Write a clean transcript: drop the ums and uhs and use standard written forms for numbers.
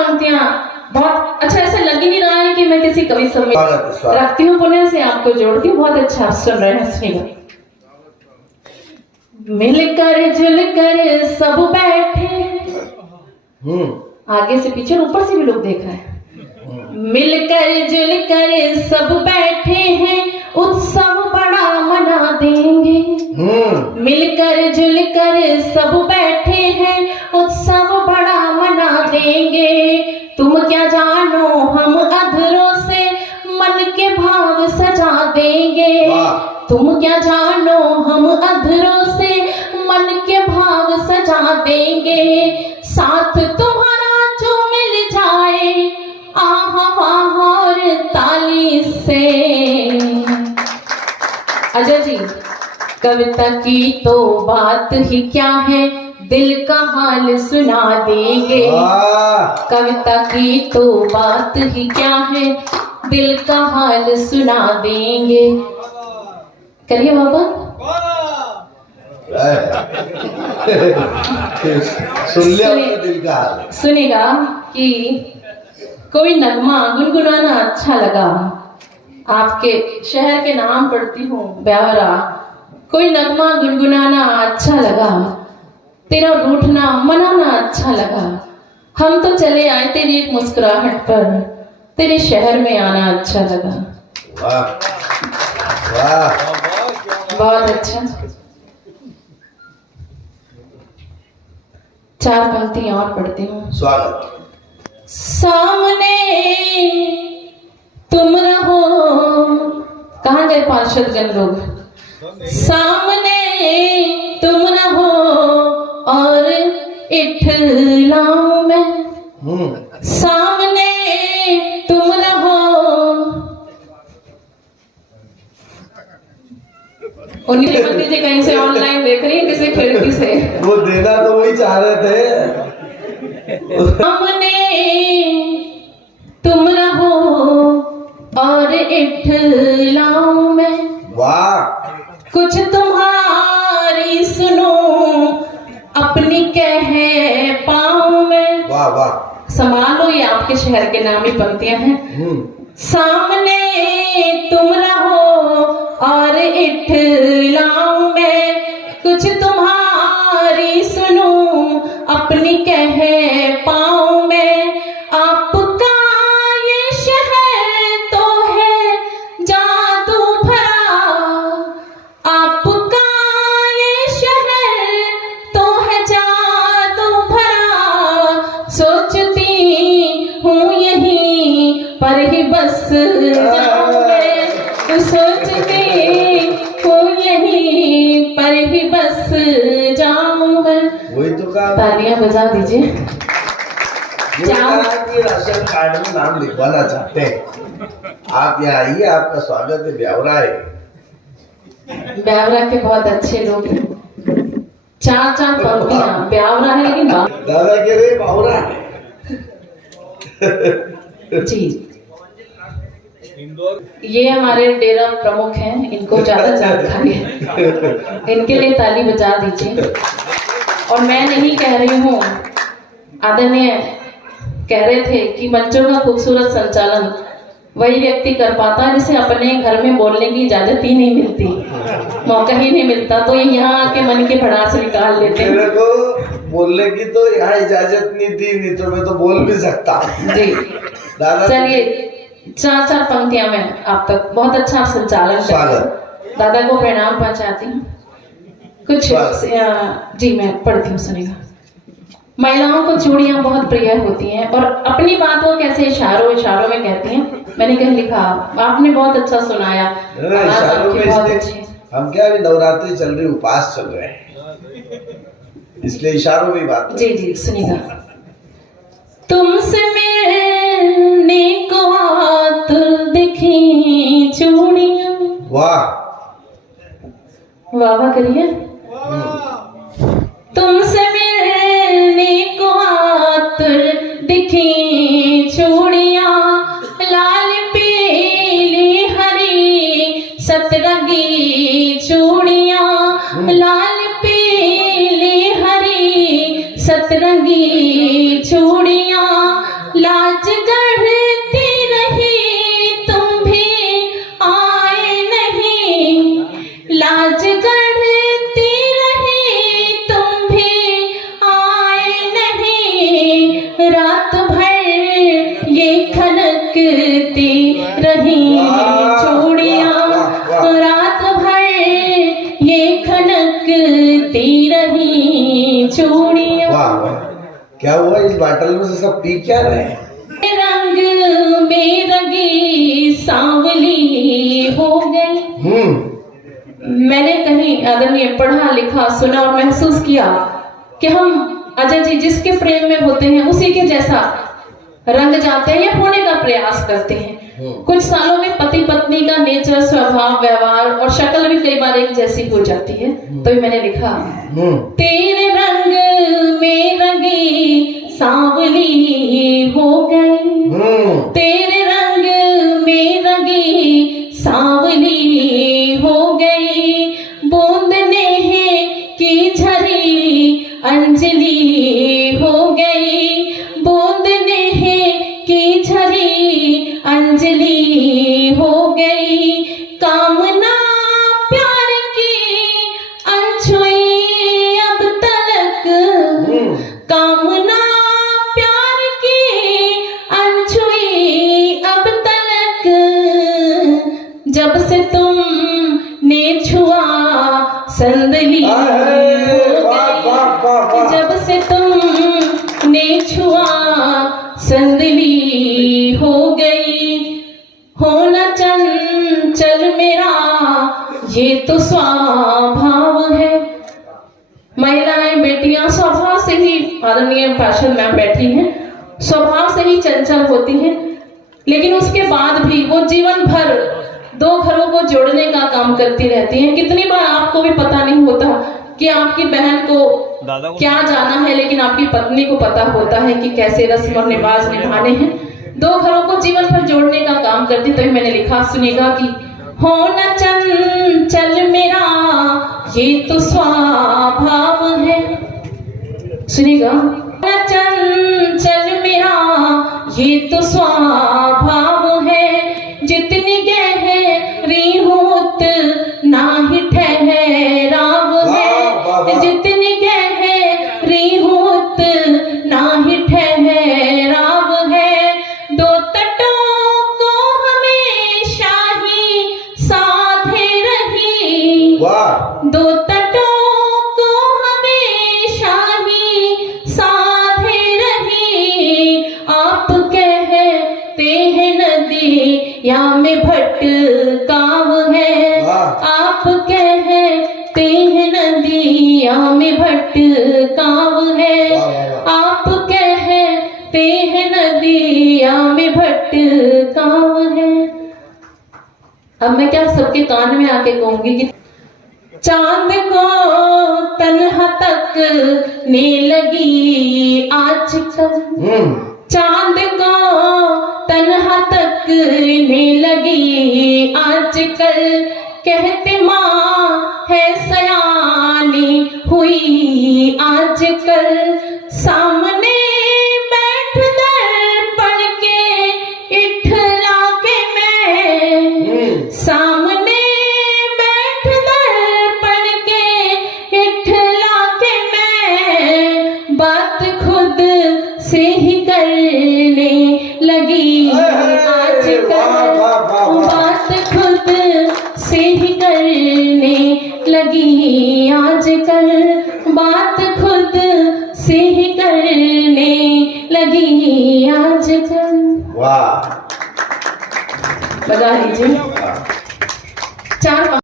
पंक्तियां बहुत अच्छा, ऐसा लग ही नहीं रहा है कि मैं किसी कवि सम्मेलन रखती हूँ, पुण्य से आपको जोड़ती हूँ। बहुत अच्छा आप सुन रहे हैं, सुनिएगा। मिलकर जुलकर सब बैठे, आगे से पीछे ऊपर से भी लोग देख रहे हैं। मिलकर जुलकर सब बैठे हैं, उत्सव बड़ा मना देंगे। मिलकर जुलकर सब बैठे हैं, उत्सव बड़ा मना देंगे। तुम क्या जानो हम अधरों से मन के भाव सजा देंगे। तुम क्या जानो हम अधरों से मन के भाव सजा देंगे। साथ तुम्हारा जो मिल जाए आहा और ताली से। अजय जी, कविता की तो बात ही क्या है, दिल का हाल सुना देंगे। कविता की तो बात ही क्या है, दिल का हाल सुना देंगे। करिए बाबा। सुनेगा कि कोई नगमा गुनगुनाना अच्छा लगा। आपके शहर के नाम पढ़ती हूँ, ब्यावरा। कोई नगमा गुनगुनाना अच्छा लगा, तेरा रूठना मनाना अच्छा लगा। हम तो चले आए तेरी एक मुस्कुराहट पर, तेरे शहर में आना अच्छा लगा। वाह वाह, बहुत अच्छा। 4 पंक्तियां और पढ़ती हूँ। स्वागत। सामने तुम रहो, कहाँ गए पार्षदगण लोग? सामने तुम रहो और इठलाऊं मैं। सामने तुम रहो। उनकी भतीजे कहीं से ऑनलाइन देख रही है, किसी खिड़की से। वो देना तो वही चाह रहे थे। सामने तुम रहो और इठलाऊं मैं। वाह। कुछ तुम्हारी सुनो, अपनी कह पाऊं मैं। वाह वाह। संभालो, ये आपके शहर के नामी पंक्तियां हैं। सामने तुम रहो और इठलाऊं मैं। कुछ तुम्हारी सुनो, अपनी कह पाऊं मैं। आपका ये शहर तो है जादू भरा। आपका ये शहर तो है जादू भरा। सोचती हूँ यहीं पर ही बस जाऊं मैं। सोचती हूँ यहीं पर ही बस जाऊं मैं। वही तो कहा। तालियां बजा दीजिए। राशन कार्ड में नाम लिखवाना चाहते हैं, आप यहाँ आइए, आपका स्वागत है। ब्यावरा है, ब्यावरा के बहुत अच्छे लोग हैं। 4 पंक्तियां, ब्यावरा है लेकिन दादा कह रहे बावरा है। जी। ये हमारे डेरा प्रमुख हैं, इनको ज्यादा जानकारी है, इनके लिए ताली बजा दीजिए। और मैं नहीं कह रही हूँ, आदरणीय कह रहे थे कि मंचों का खूबसूरत संचालन वही व्यक्ति कर पाता है जिसे अपने घर में बोलने की इजाजत ही नहीं मिलती, मौका ही नहीं मिलता। तो ये यहाँ आके मन के भड़ास निकाल लेते हैं। मेरे को बोलने की तो यहाँ इजाजत नहीं दी, नहीं तो मैं तो बोल भी सकता जी। दादा चलिए, 4 पंक्तियां मैं आप तक, बहुत अच्छा संचालन स्वागत। दादा को प्रणाम पहुंचाती हूँ। कुछ जी मैं पढ़ती हूँ, सुनेगा। महिलाओं को चूड़ियां बहुत प्रिय होती हैं और अपनी बातों कैसे इशारों इशारों में कहती हैं। मैंने कहीं लिखा, आपने बहुत अच्छा सुनाया। बहुत अच्छी। हम क्या, अभी नवरात्रि चल रही, उपास चल रहे हैं, इसलिए इशारों में बात। जी जी सुनिएगा। तुमसे मिलने को आतुर दिखी चूड़ियां। वाह वाह वाह करिए। तुमसे मिलने को आतुर दिखी चूड़ियां। लाल पीली हरी सतरंगी चूड़ियां। लाल पीली हरी सतरंगी चूड़ियां। क्या हुआ इस बॉटल में से सब पी क्या रहे हैं? रंग में रंगी सांवली हो गई। मैंने कहीं आदरणीय पढ़ा लिखा सुना और महसूस किया कि हम अजय जी जिसके प्रेम में होते हैं उसी के जैसा रंग जाते हैं या होने का प्रयास करते हैं। कुछ सालों में पति पत्नी का नेचर, स्वभाव, व्यवहार और शक्ल भी कई बार एक जैसी हो जाती है। तो मैंने लिखा, तेरे रंग में रंगी सांवली हो गई, तेरे रंग में रंगी सांवली हो गई, बूंद नेह की झरी अंजलि हो गई, बूंद नेह की झरी अंजलि हो गई, कामना प्यार की अनछुई अब तलक, कामना प्यार की अनछुई अब तलक, जब से तुमने छुआ संदली हो गई, जब से तुमने छुआ संदली हो गई, होना चंचल मेरा ये तो स्वभाव है। महिलाएं, बेटियां स्वभाव से ही, आदरणीय पार्षद मैम बैठी हैं, स्वभाव से ही चंचल होती हैं, लेकिन उसके बाद भी वो जीवन भर दो घरों को जोड़ने का काम करती रहती हैं। कितनी बार आपको भी पता नहीं होता कि आपकी बहन को क्या जाना है, लेकिन आपकी पत्नी को पता होता है कि कैसे रस्म और रिवाज निभाने हैं। दो घरों को जीवन भर जोड़ने का काम करती। तो मैंने लिखा, सुनिएगा कि होना चंचल मेरा ये तो स्वभाव है, सुनिएगा, होना चंचल मेरा ये तो स्वभाव है, जितनी गहरी होत ना ही ठहराव है, जितनी गहरी होत ना ही ठहराव है, दो तटों को हमेशा ही साधे रही, दो तटों को हमेशा ही साधे रही, आप कहते हैं नदी या में भटकाव है, आप कहते हैं नदिया में भटकाव है, आप कहते हैं नदिया में भटकाव है। अब मैं क्या सबके कान में आके कहूंगी कि चांद को तन्हा तक ने लगी आजकल, चांद को तन्हा तक ने लगी आजकल, कहते माँ है सयानी हुई आजकल, सामने बैठ दर्पण के इठला के मैं, सामने बैठ दर्पण के इठला के मैं, बात खुद से ही करने लगी आजकल, बात खुद से ही करने लगी आजकल, बात खुद से ही करने लगी आजकल। वाह, बजा लीजिए। 4